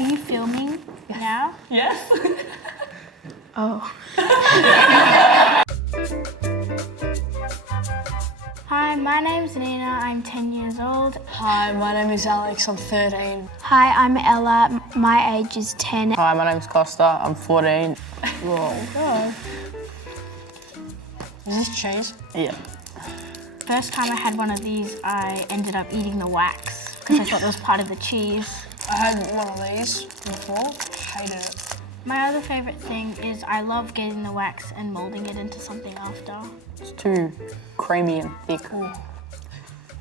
you filming now? Yes. Oh. Hi, my name's Nina. I'm 10 years old. Hi, my name is Alex. I'm 13. Hi, I'm Ella. My age is 10. Hi, my name's Costa. I'm 14. Whoa. Oh. Is this cheese? Yeah. First time I had one of these, I ended up eating the wax because I thought it was part of the cheese. I had one of these before. Hated it. My other favourite thing is I love getting the wax and moulding it into something after. It's too creamy and thick. Oh.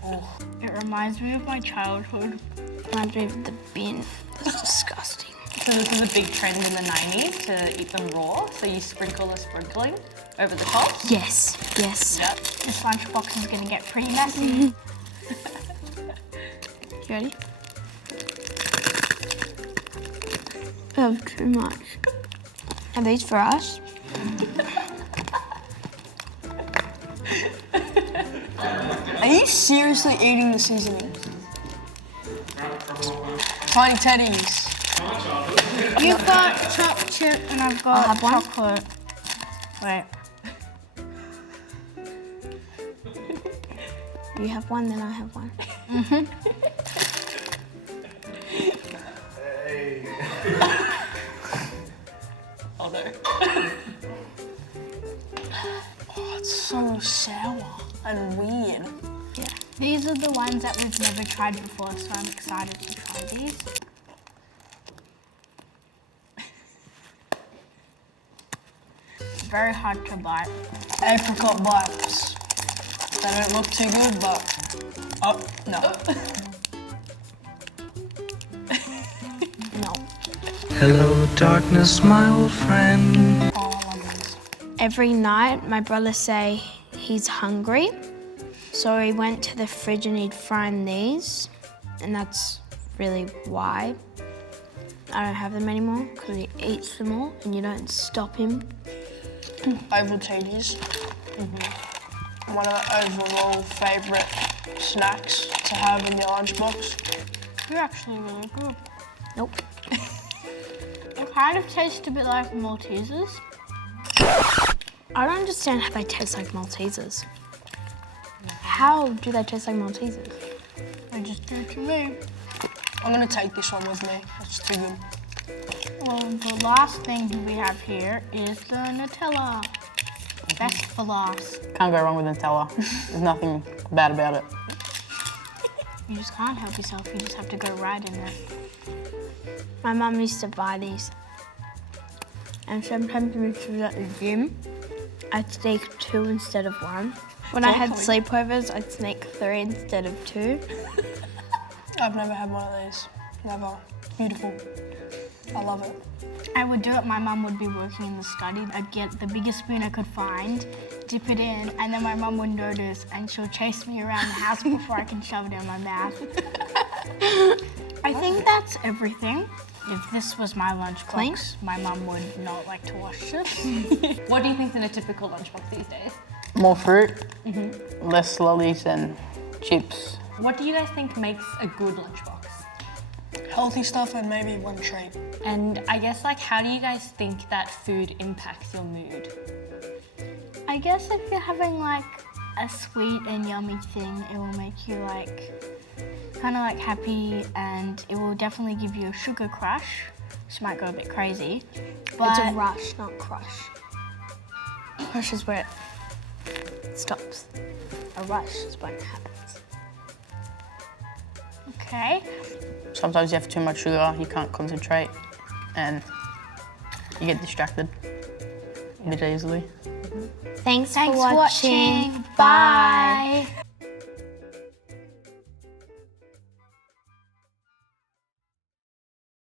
Oh. It reminds me of my childhood. Reminds me of the bin. That's disgusting. So this is a big trend in the 90s to eat them raw. So you sprinkle the sprinkling over the top. Yes, yes. Yep. This lunchbox is going to get pretty messy. You ready? Oh, too much. Are these for us? Are you seriously eating the seasoning? Tiny teddies. You've got chopped chip and I've got chocolate. Wait. You have one, then I have one. Oh no. Oh, it's so sour and weird. Yeah. These are the ones that we've never tried before, so I'm excited to try these. Very hard to bite. Apricot Bites. They don't look too good, but... Oh, no. No. Hello, darkness, my old friend. Oh, I love these. Every night, my brother say he's hungry, so he went to the fridge and he'd find these, and that's really why I don't have them anymore, because he eats them all and you don't stop him. Ovalteenies. One of the overall favourite snacks to have in your lunchbox. They're actually really good. Nope. They kind of taste a bit like Maltesers. I don't understand how they taste like Maltesers. How do they taste like Maltesers? They just do it to me. I'm gonna take this one with me. It's too good. Well, the last thing we have here is the Nutella. Best for last. Can't go wrong with Nutella. There's nothing bad about it. You just can't help yourself, you just have to go right in there. My mum used to buy these. And sometimes when she was at the gym, I'd sneak 2 instead of 1. When I had sleepovers, I'd sneak 3 instead of 2. I've never had one of these. Never. Beautiful. I love it. I would do it, my mum would be working in the study. I'd get the biggest spoon I could find, dip it in, and then my mum would notice and she'll chase me around the house before I can shove it in my mouth. I think that's everything. If this was my lunchbox, my mum would not like to wash this. What do you think's in a typical lunchbox these days? More fruit, less lollies and chips. What do you guys think makes a good lunchbox? Healthy stuff and maybe one treat. And I guess, like, how do you guys think that food impacts your mood? I guess if you're having like a sweet and yummy thing, it will make you like kind of like happy, and it will definitely give you a sugar crush, which might go a bit crazy. But it's a rush, not crush. Crush is where it stops. A rush is when it happens. Okay. Sometimes you have too much sugar, you can't concentrate, and you get distracted a bit easily. Thanks for watching. Bye.